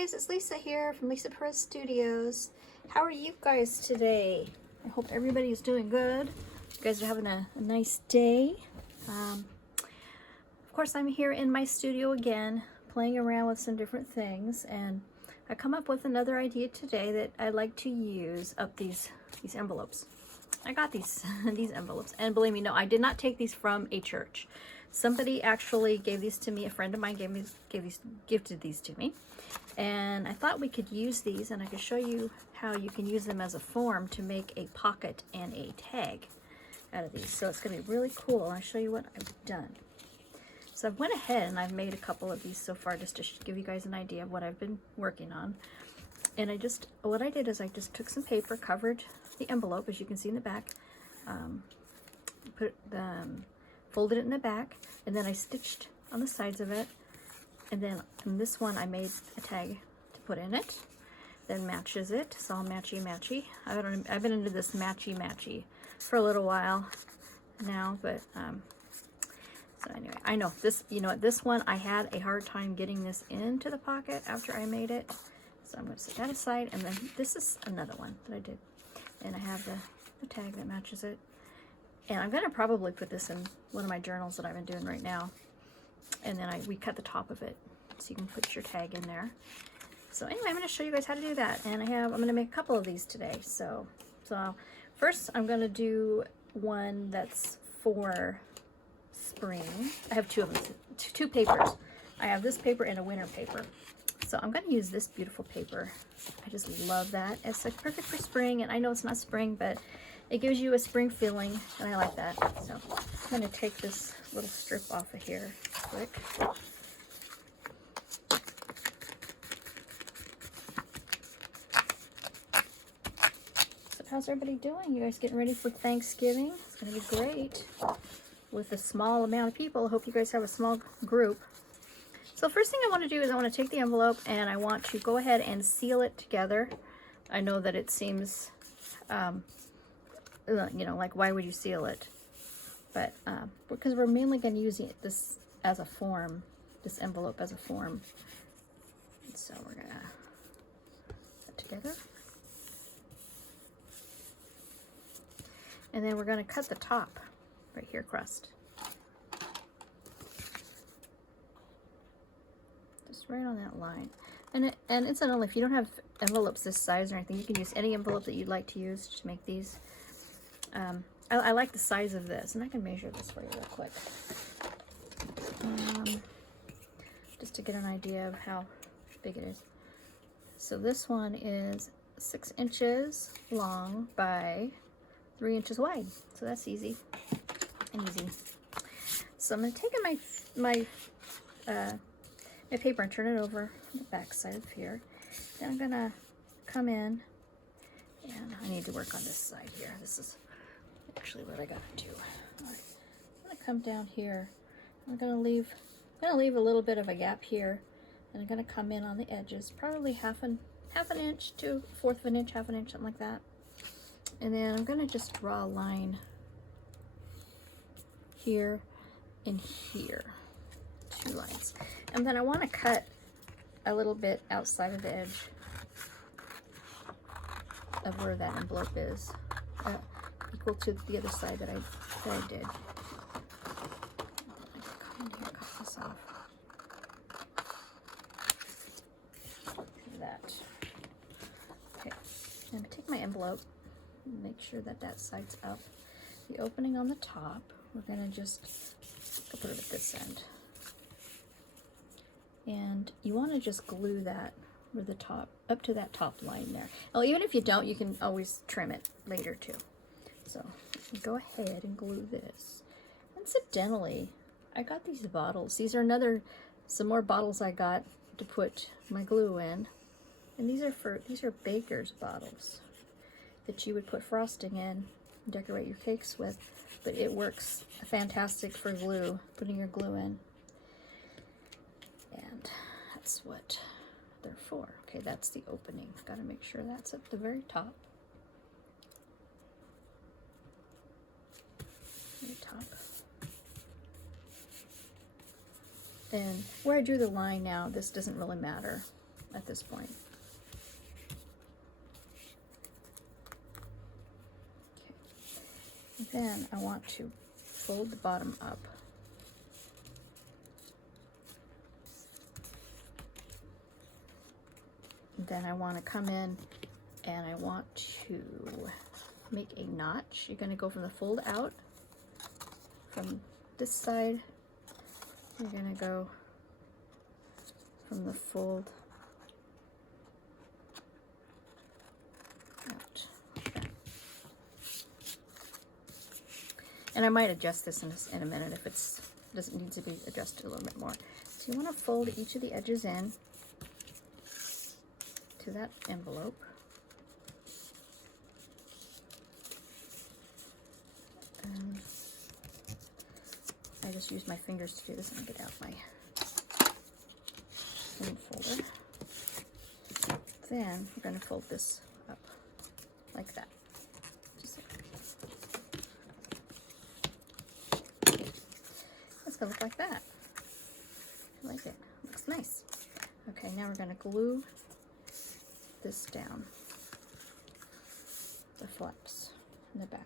guys, it's Lisa here from Lisa Perez Studios. How are you guys today? I hope everybody is doing good. You guys are having a nice day. Of course, I'm here in my studio again, playing around with some different things, and I come up with another idea today that I like to use up these envelopes. I got these these envelopes, and believe me, no, I did not take these from a church. Somebody actually gave these to me. A friend of mine gifted these to me, and I thought we could use these, and I could show you how you can use them as a form to make a pocket and a tag out of these. So it's going to be really cool. I'll show you what I've done. So I went ahead and I've made a couple of these so far just to give you guys an idea of what I've been working on. And what I did is I just took some paper, covered the envelope, as you can see in the back, folded it in the back, and then I stitched on the sides of it. And then in this one I made a tag to put in it, then matches it. It's all matchy. I've been into this matchy for a little while now, but so anyway, I know this, this one I had a hard time getting this into the pocket after I made it. So I'm going to set that aside, and then this is another one that I did. And I have the tag that matches it. And I'm going to probably put this in one of my journals that I've been doing right now. And then we cut the top of it so you can put your tag in there. So anyway, I'm going to show you guys how to do that. And I'm going to make a couple of these today. So first I'm going to do one that's for spring. I have two of them, two papers. I have this paper and a winter paper. So I'm going to use this beautiful paper. I just love that. It's like perfect for spring, and I know it's not spring, but it gives you a spring feeling, and I like that. So I'm going to take this little strip off of here quick. So how's everybody doing? You guys getting ready for Thanksgiving? It's going to be great with a small amount of people. I hope you guys have a small group. So first thing I want to do is I want to take the envelope and I want to go ahead and seal it together. I know that it seems, like why would you seal it? But because we're mainly going to use this as a form, this envelope as a form. So we're going to put it together. And then we're going to cut the top right here across. Right on that line. And incidentally, if you don't have envelopes this size or anything, you can use any envelope that you'd like to use to make these. I like the size of this, and I can measure this for you real quick, just to get an idea of how big it is. So this one is 6 inches long by 3 inches wide, so that's easy and easy. So I'm going to take my paper and turn it over on the back side of here. Then I'm gonna come in, and I need to work on this side here. This is actually what I gotta do. I'm gonna come down here. I'm gonna leave a little bit of a gap here, and I'm gonna come in on the edges, probably half an inch to 1/4 of an inch, half an inch, something like that. And then I'm gonna just draw a line here and here. 2 lines. And then I want to cut a little bit outside of the edge of where that envelope is, equal to the other side that I did. Come in here, cut this off. Like that. Okay, I'm going to take my envelope and make sure that side's up. The opening on the top, we're going to just put it at this end. And you want to just glue that with the top, up to that top line there. Well, even if you don't, you can always trim it later too. So go ahead and glue this. Incidentally, I got these bottles. These are some more bottles I got to put my glue in. And these are baker's bottles that you would put frosting in and decorate your cakes with. But it works fantastic for glue, putting your glue in. And that's what they're for. Okay, that's the opening. Got to make sure that's at the very top. Very top. And where I drew the line now, this doesn't really matter. at this point. Okay. Then I want to fold the bottom up. Then I want to come in and I want to make a notch. You're going to go from the fold out from this side. You're going to go from the fold out. Like that. And I might adjust this in a minute if it doesn't need to be adjusted a little bit more. So you want to fold each of the edges in to that envelope. And I just use my fingers to do this and get out my folder. Then we're going to fold this up like that. Just like that. It's going to look like that. I like it. Looks nice. Okay, now we're going to glue this down, the flaps in the back.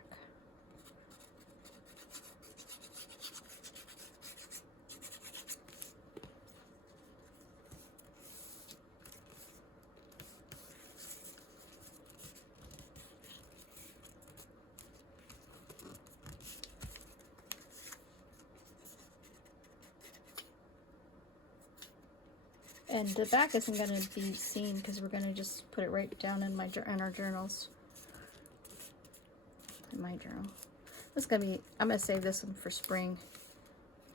And the back isn't going to be seen because we're going to just put it right down in our journals. In my journal. This is going to be, I'm going to save this one for spring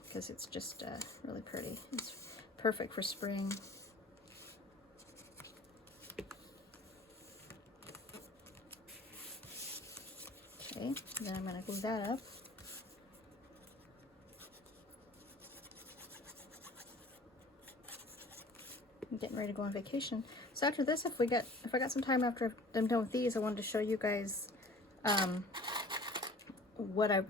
because it's just really pretty. It's perfect for spring. Okay, then I'm going to glue that up. I'm getting ready to go on vacation. So after this, if I got some time after I'm done with these, I wanted to show you guys what I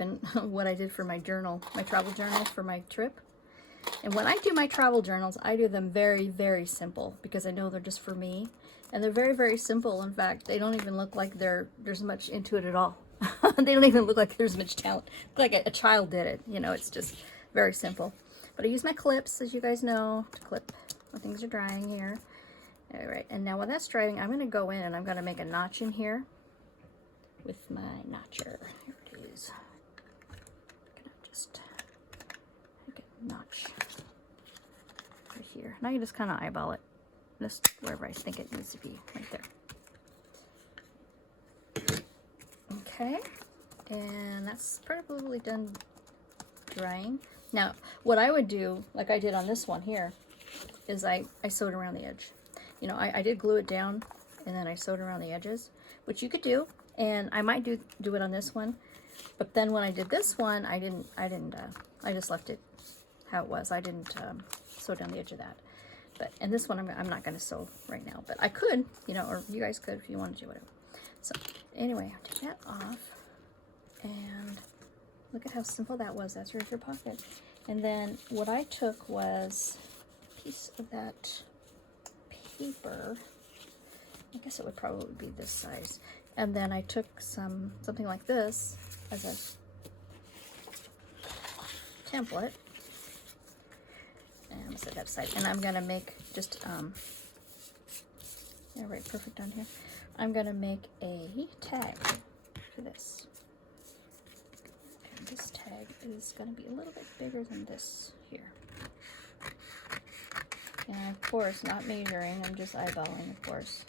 did for my journal, my travel journal for my trip. And when I do my travel journals, I do them very, very simple because I know they're just for me. And they're very, very simple. In fact, they don't even look like there's much into it at all. They don't even look like there's much talent. Like a child did it, you know, it's just very simple. But I use my clips, as you guys know, to clip when things are drying here. All right, and now while that's drying, I'm going to go in and I'm going to make a notch in here with my notcher. Here it is. I'm going to just make a notch right here. Now you just kind of eyeball it, just wherever I think it needs to be, right there. Okay, and that's probably done drying. Now, what I would do, like I did on this one here, is I sewed around the edge. You know, I did glue it down and then I sewed around the edges, which you could do, and I might do it on this one. But then when I did this one, I just left it how it was. I didn't sew down the edge of that. But and this one I'm not going to sew right now, but I could, you know, or you guys could if you wanted to, whatever. So anyway, I'll take that off, and look at how simple that was. That's your pocket. And then what I took was a piece of that paper. I guess it would probably be this size. And then I took something like this as a template. And I'm gonna set that aside. And I'm gonna make just yeah, right, perfect on here. I'm gonna make a tag for this. And this tag is gonna be a little bit bigger than this here. And of course, not measuring, I'm just eyeballing, of course.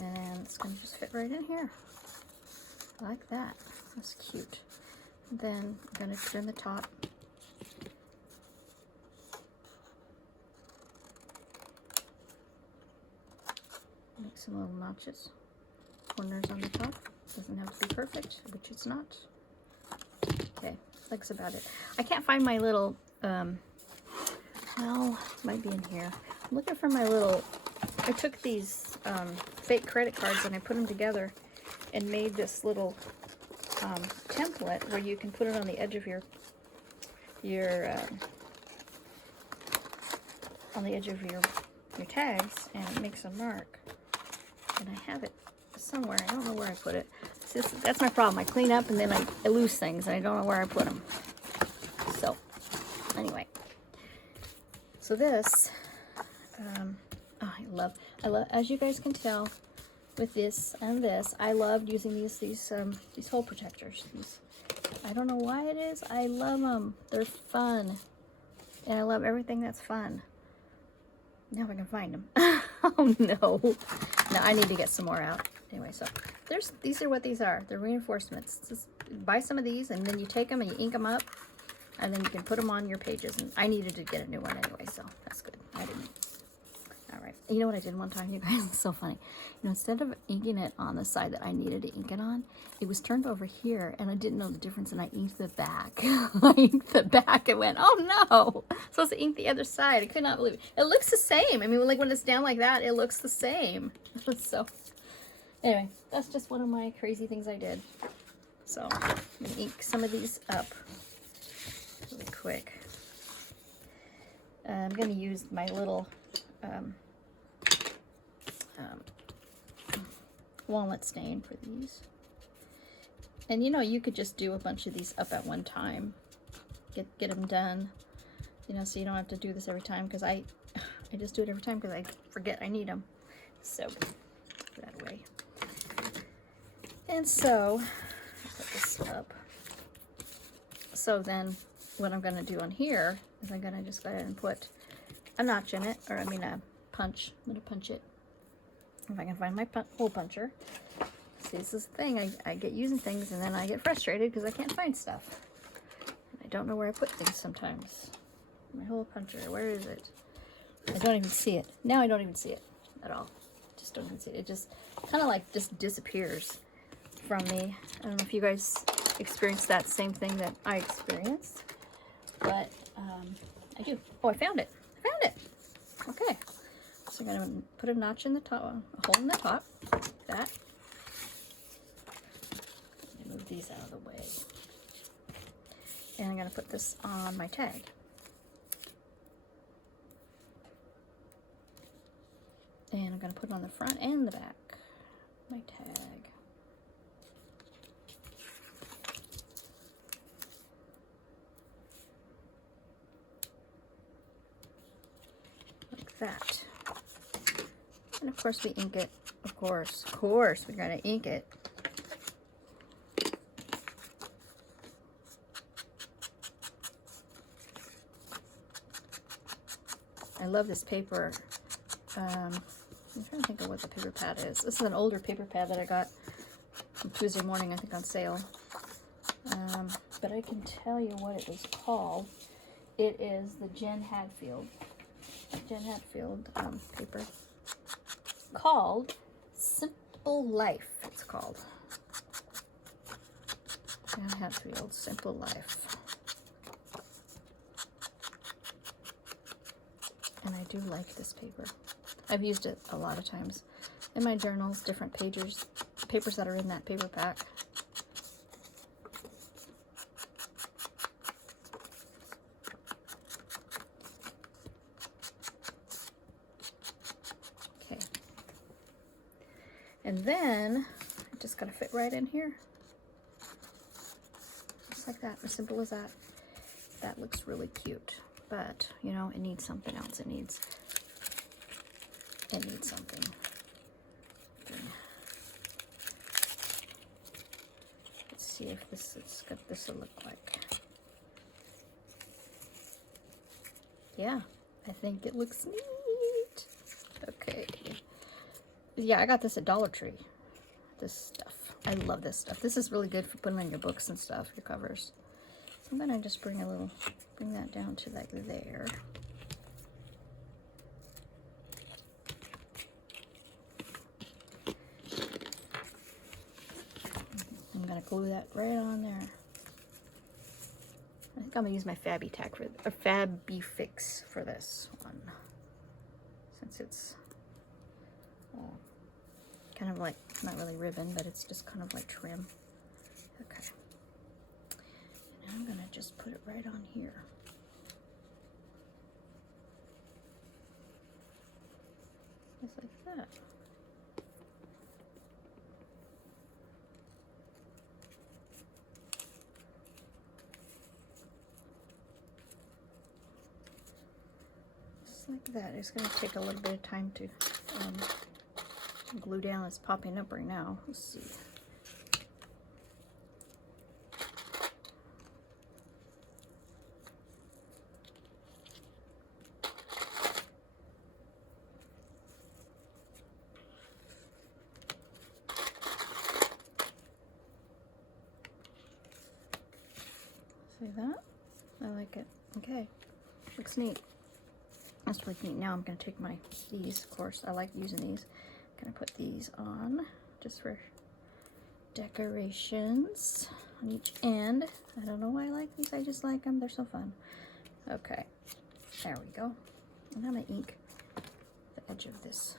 And it's gonna just fit right in here. Like that. That's cute. Then I'm gonna trim the top. Make some little notches. Corners on the top. Doesn't have to be perfect, which it's not. Okay, that's about it. I can't find my little, well, might be in here. I'm looking for my little, I took these fake credit cards and I put them together and made this little template where you can put it on the edge of your your on the edge of your tags and it makes a mark. And I have it somewhere. I don't know where I put it. That's my problem. I clean up and then I lose things and I don't know where I put them. So anyway, so this, oh, I love, as you guys can tell, with this and this, I loved using these hole protectors. I don't know why it is. I love them. They're fun, and I love everything that's fun. Now I can find them. Oh no! No, I need to get some more out. Anyway, so these are what these are. They're reinforcements. Just buy some of these, and then you take them and you ink them up, and then you can put them on your pages. And I needed to get a new one anyway, so that's good. I didn't. All right. You know what I did one time, you guys? It's so funny. You know, instead of inking it on the side that I needed to ink it on, it was turned over here, and I didn't know the difference, and I inked the back. I inked the back and went, oh no! I'm supposed to ink the other side. I could not believe it. It looks the same. I mean, like when it's down like that, it looks the same. So, anyway, that's just one of my crazy things I did. So, I'm going to ink some of these up really quick. I'm going to use my little walnut stain for these. And you know, you could just do a bunch of these up at one time. Get them done. You know, so you don't have to do this every time, because I just do it every time because I forget I need them. So, that way. And so, put this up. So then, what I'm going to do on here is I'm going to just go ahead and put a notch in it, or I mean a punch. I'm going to punch it. If I can find my hole puncher. See, this is the thing. I get using things and then I get frustrated because I can't find stuff. And I don't know where I put things sometimes. My hole puncher, where is it? I don't even see it. Now I don't even see it at all. Just don't even see it. It just kind of like just disappears from me. I don't know if you guys experienced that same thing that I experienced, but I do. Oh, I found it. I found it. Okay. So I'm going to put a notch in the top, a hole in the top, like that. Move these out of the way. And I'm going to put this on my tag. And I'm going to put it on the front and the back. My tag. Like that. And of course we ink it. Of course we're going to ink it. I love this paper. I'm trying to think of what the paper pad is. This is an older paper pad that I got from Tuesday morning, I think, on sale. But I can tell you what it was called. It is the Jen Hadfield paper. Called Simple Life, it's called. Jen Hadfield, Simple Life. And I do like this paper. I've used it a lot of times in my journals, different papers that are in that paper pack. Okay. And then I just gotta fit right in here. Just like that, as simple as that. That looks really cute. But, you know, it needs something else. It needs something. Let's see if it's what this will look like. Yeah, I think it looks neat. Okay. Yeah, I got this at Dollar Tree. This stuff. I love this stuff. This is really good for putting on your books and stuff, your covers. So I'm gonna just bring that down to like there. I'm gonna glue that right on there. I think I'm gonna use my Fabi-Fix for this one, since it's kind of like, not really ribbon, but it's just kind of like trim. Okay. I'm gonna just put it right on here. Just like that. Just like that. It's gonna take a little bit of time to glue down. It's popping up right now. Let's see. See that? I like it. Okay, looks neat. That's really neat. Now I'm going to take these, of course, I like using these. I'm going to put these on just for decorations on each end. I don't know why I like these, I just like them. They're so fun. Okay, there we go. And I'm going to ink the edge of this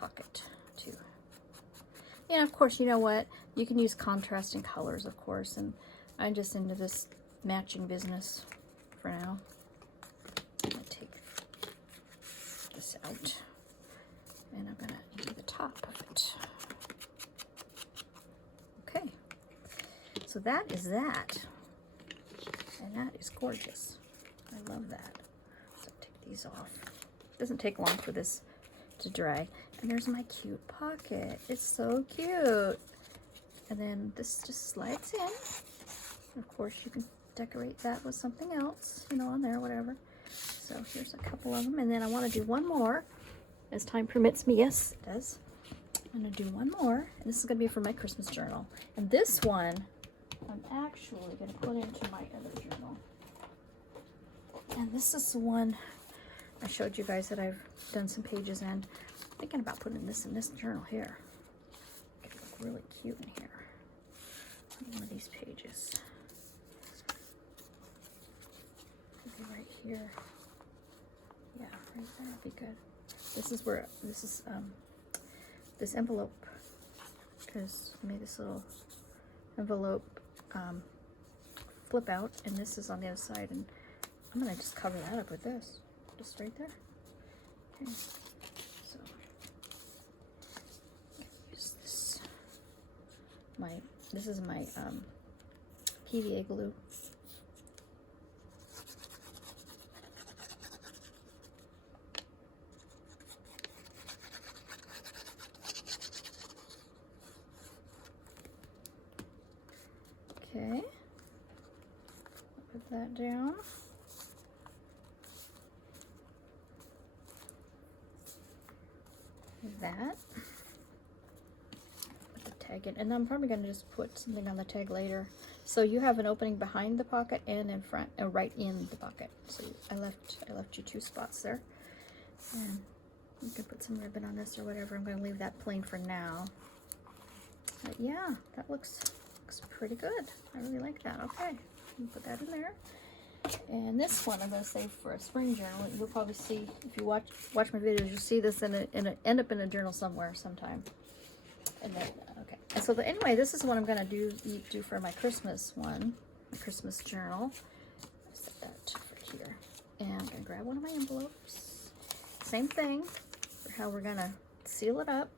pocket too. And of course, you know what? You can use contrasting colors, of course, and I'm just into this matching business for now. I'm going to take this out, and I'm going to do the top of it. Okay, so that is that, and that is gorgeous. I love that. So take these off. It doesn't take long for this to dry. And there's my cute pocket. It's so cute. And then this just slides in. Of course, you can decorate that with something else, you know, on there, whatever. So here's a couple of them. And then I want to do one more as time permits me. Yes, it does. I'm going to do one more. And this is going to be for my Christmas journal. And this one, I'm actually going to put into my other journal. And this is the one I showed you guys that I've done some pages in. I'm thinking about putting this in this journal here. It could look really cute in here. One of these pages. Maybe right here. Yeah, right there would be good. This is where this envelope, because I made this little envelope flip out, and this is on the other side, and I'm gonna just cover that up with this, just right there. Okay, so use this. This is my PVA glue. Okay, put that down. That. Put the tag in, and I'm probably going to just put something on the tag later. So you have an opening behind the pocket and in front, right in the pocket. So I left you 2 spots there, and you can put some ribbon on this or whatever. I'm going to leave that plain for now. But yeah, that looks pretty good. I really like that. Okay, put that in there. And this one I'm going to save for a spring journal. You'll probably see, if you watch my videos, you'll see this end up in a journal somewhere sometime. And then, okay. And so anyway, this is what I'm going to do for my Christmas one, my Christmas journal. Set that over here. And I'm going to grab one of my envelopes. Same thing for how we're going to seal it up.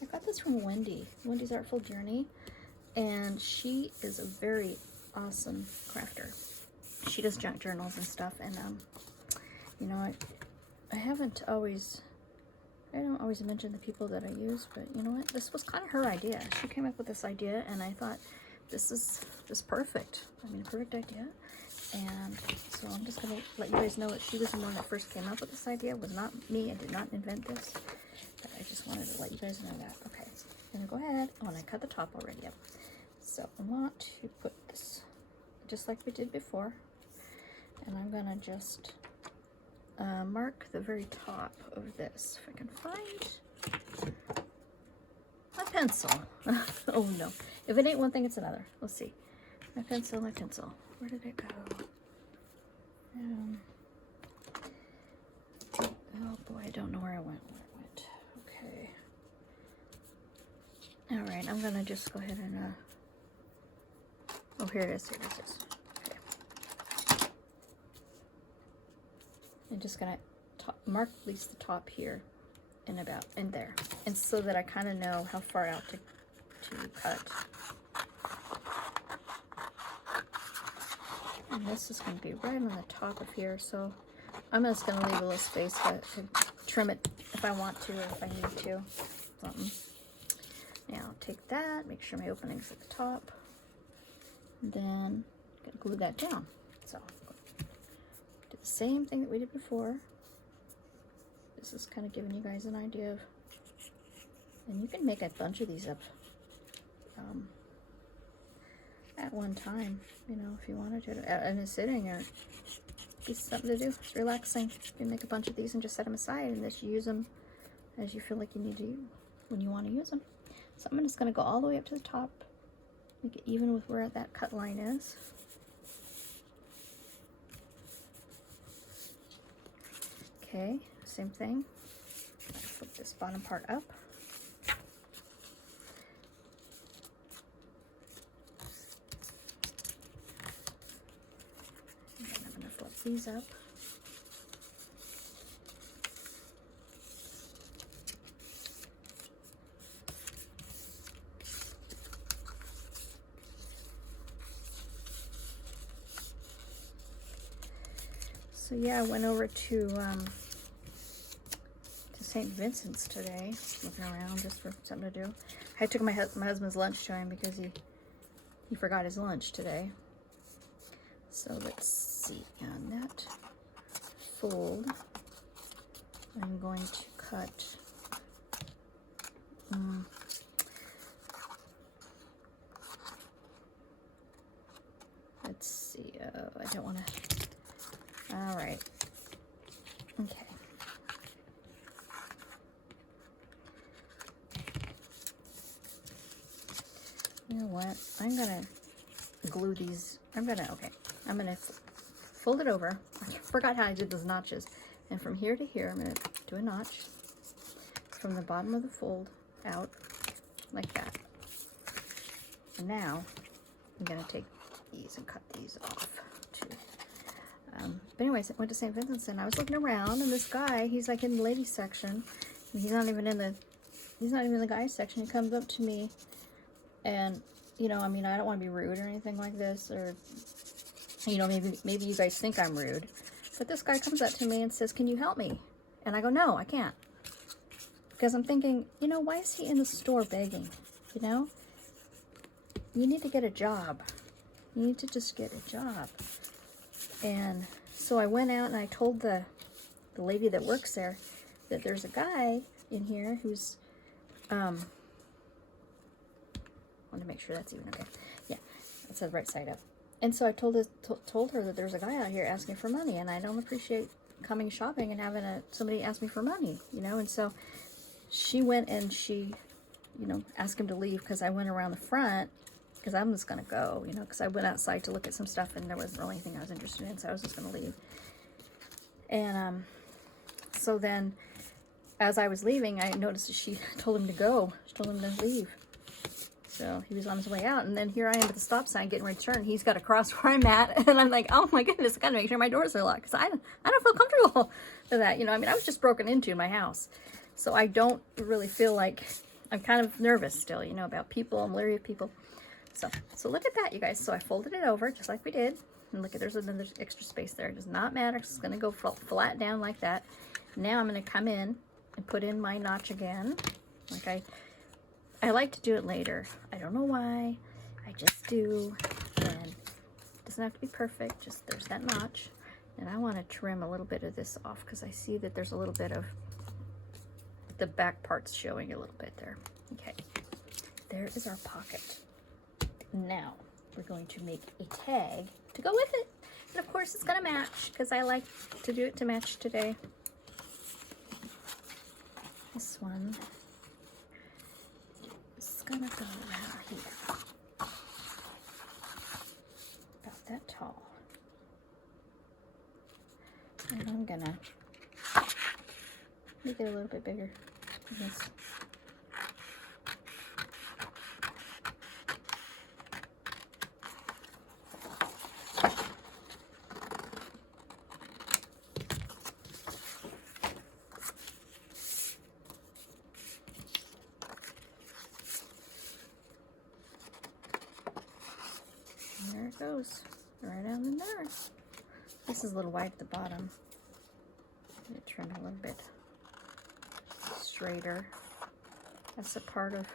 I got this from Wendy's Artful Journey, and she is a very awesome crafter. She does junk journals and stuff, and you know, I don't always mention the people that I use, but you know what, this was kind of her idea. She came up with this idea, and I thought, this is just perfect. I mean, a perfect idea. And so I'm just gonna let you guys know that she was the one that first came up with this idea. It was not me. I did not invent this. But I just wanted to let you guys know that. Okay, so I'm gonna go ahead. Oh, and I cut the top already up. So I want to put this just like we did before, and I'm gonna just mark the very top of this. If I can find my pencil. Oh no! If it ain't one thing, it's another. Let's see. My pencil. Where did it go? Oh boy, I don't know where it went. All right, I'm gonna just go ahead and, oh, here it is, here it is. Okay. I'm just gonna mark at least the top here and about in there, and so that I kind of know how far out to cut. And this is going to be right on the top of here, so I'm just going to leave a little space to trim it if I want to, or if I need to. Something. Now take that, make sure my opening's at the top, and then glue that down. So do the same thing that we did before. This is kind of giving you guys an idea of, and you can make a bunch of these up at one time, you know, if you wanted to, in a sitting, or just something to do. It's relaxing. You can make a bunch of these and just set them aside and just use them as you feel like you need to, when you want to use them. So I'm just going to go all the way up to the top, make it even with where that cut line is. Okay, same thing. Flip this bottom part up. And then I'm going to flip these up. So yeah, I went over to St. Vincent's today, looking around just for something to do. I took my husband's lunch to him because he forgot his lunch today. So let's see, on that fold, I'm going to cut let's see, I don't want to, all right, okay. You know what? I'm gonna glue these. I'm gonna fold it over. I forgot how I did those notches. And from here to here, I'm gonna do a notch from the bottom of the fold out like that. And now I'm gonna take these and cut these off too. But anyways, I went to St. Vincent's and I was looking around, and this guy, he's like in the ladies section. And he's not even in the guys section. He comes up to me. And, you know, I mean, I don't want to be rude or anything like this, or, you know, maybe you guys think I'm rude. But this guy comes up to me and says, "Can you help me?" And I go, "No, I can't." Because I'm thinking, you know, why is he in the store begging? You know? You need to get a job. You need to just get a job. And so I went out and I told the lady that works there that there's a guy in here who's, to make sure that's even okay. Yeah, it says right side up. And so I told her that there's a guy out here asking for money, and I don't appreciate coming shopping and having somebody ask me for money, you know. And so she went and she, you know, asked him to leave because I went around the front because I'm just gonna go, you know, because I went outside to look at some stuff and there wasn't really anything I was interested in, so I was just gonna leave. And so then as I was leaving, I noticed that she told him to go. She told him to leave. So he was on his way out, and then here I am at the stop sign getting ready to turn. He's got to cross where I'm at, and I'm like, oh my goodness, I gotta make sure my doors are locked because I don't feel comfortable with that. You know, I mean, I was just broken into my house, so I don't really feel like, I'm kind of nervous still, you know, about people. I'm leery of people. So look at that, you guys. So I folded it over just like we did, and look at, there's another extra space there. It does not matter. It's gonna go flat down like that. Now I'm gonna come in and put in my notch again, like I like to do it later. I don't know why. I just do. And it doesn't have to be perfect. Just there's that notch. And I want to trim a little bit of this off because I see that there's a little bit of the back parts showing a little bit there. Okay. There is our pocket. Now we're going to make a tag to go with it. And of course it's going to match because I like to do it to match today. This one. Gonna go around here, about that tall, and I'm gonna make it a little bit bigger. it goes. Right down in there. This is a little wide at the bottom. Trim a little bit straighter. That's a part of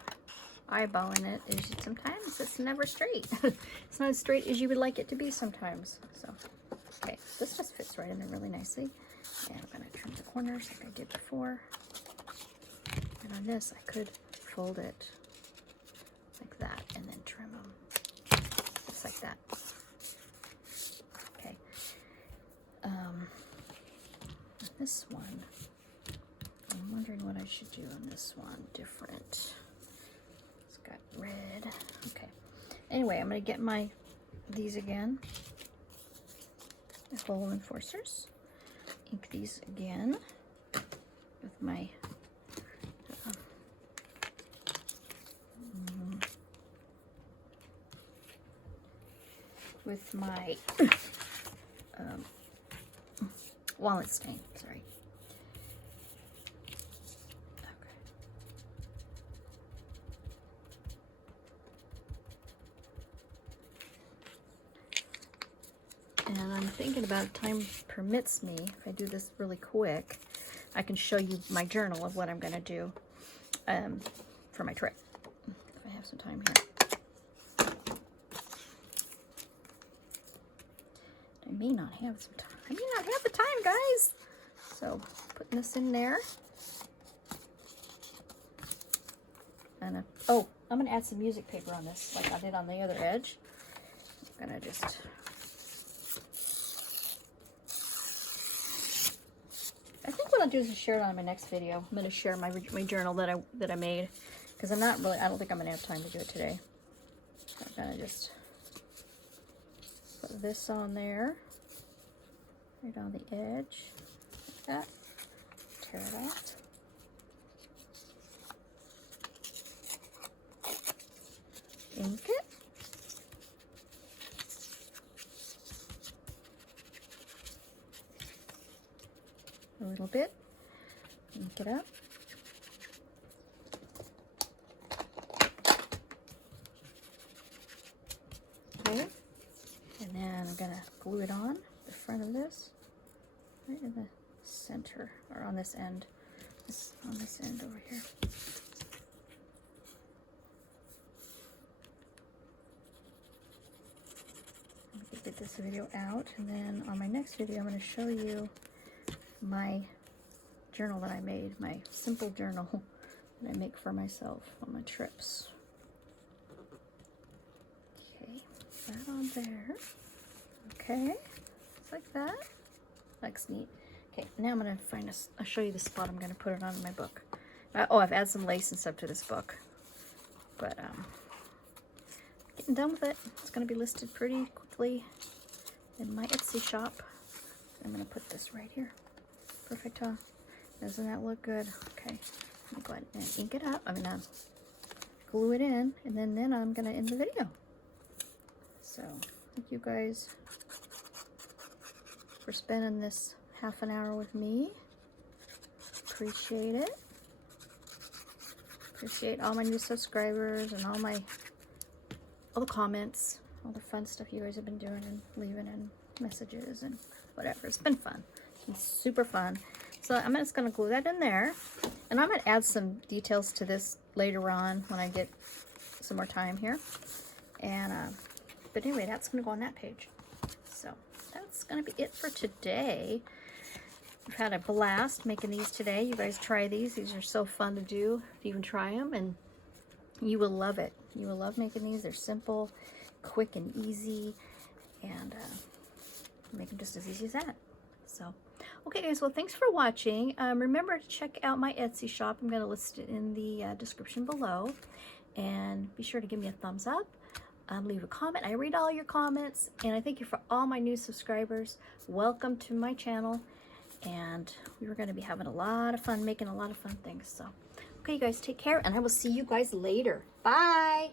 eyeballing it, is sometimes it's never straight. It's not as straight as you would like it to be sometimes. So, okay, this just fits right in there really nicely. And I'm going to trim the corners like I did before. And on this, I could fold it like that and then trim them just like that. Okay. This one, I'm wondering what I should do on this one different. It's got red. Okay. Anyway, I'm going to get these again. The hole enforcers. Ink these again with my walnut stain, sorry. Okay. And I'm thinking about, if time permits me, if I do this really quick, I can show you my journal of what I'm going to do for my trip, if I have some time here. I may not have some time. I may not have the time, guys. So, putting this in there. And oh, I'm going to add some music paper on this, like I did on the other edge. I'm going to just... I think what I'll do is just share it on my next video. I'm going to share my journal that I made, because I don't think I'm going to have time to do it today. So I'm going to just put this on there, right on the edge, like that. Tear it out. Ink it. A little bit. Ink it up. Okay. And then I'm gonna glue it on the front of this, right in the center, or on this end, on this end over here. I'm gonna get this video out, and then on my next video, I'm gonna show you my journal that I made, my simple journal that I make for myself on my trips. Okay, that on there. Okay, just like that. Looks neat. Okay, now I'm gonna I'll show you the spot I'm gonna put it on in my book. Oh, I've added some lace and stuff to this book, but getting done with it. It's gonna be listed pretty quickly in my Etsy shop. I'm gonna put this right here. Perfect, huh? Doesn't that look good? Okay, I'm gonna go ahead and ink it up. Glue it in, and then I'm gonna end the video. So, thank you guys for spending this half an hour with me. Appreciate it. Appreciate all my new subscribers and all the comments, all the fun stuff you guys have been doing and leaving in messages and whatever. It's been fun. It's been super fun. So I'm just going to glue that in there, and I'm going to add some details to this later on when I get some more time here. And but anyway, that's going to go on that page. So that's going to be it for today. I've had a blast making these today. You guys try these. These are so fun to do. Even try them, and you will love it. You will love making these. They're simple, quick, and easy, and make them just as easy as that. So, okay, guys. Well, thanks for watching. Remember to check out my Etsy shop. I'm going to list it in the description below, and be sure to give me a thumbs up. Leave a comment. I read all your comments, and I thank you for all my new subscribers. Welcome to my channel, and we're going to be having a lot of fun making a lot of fun things. So, okay, you guys, take care, and I will see you guys later. Bye.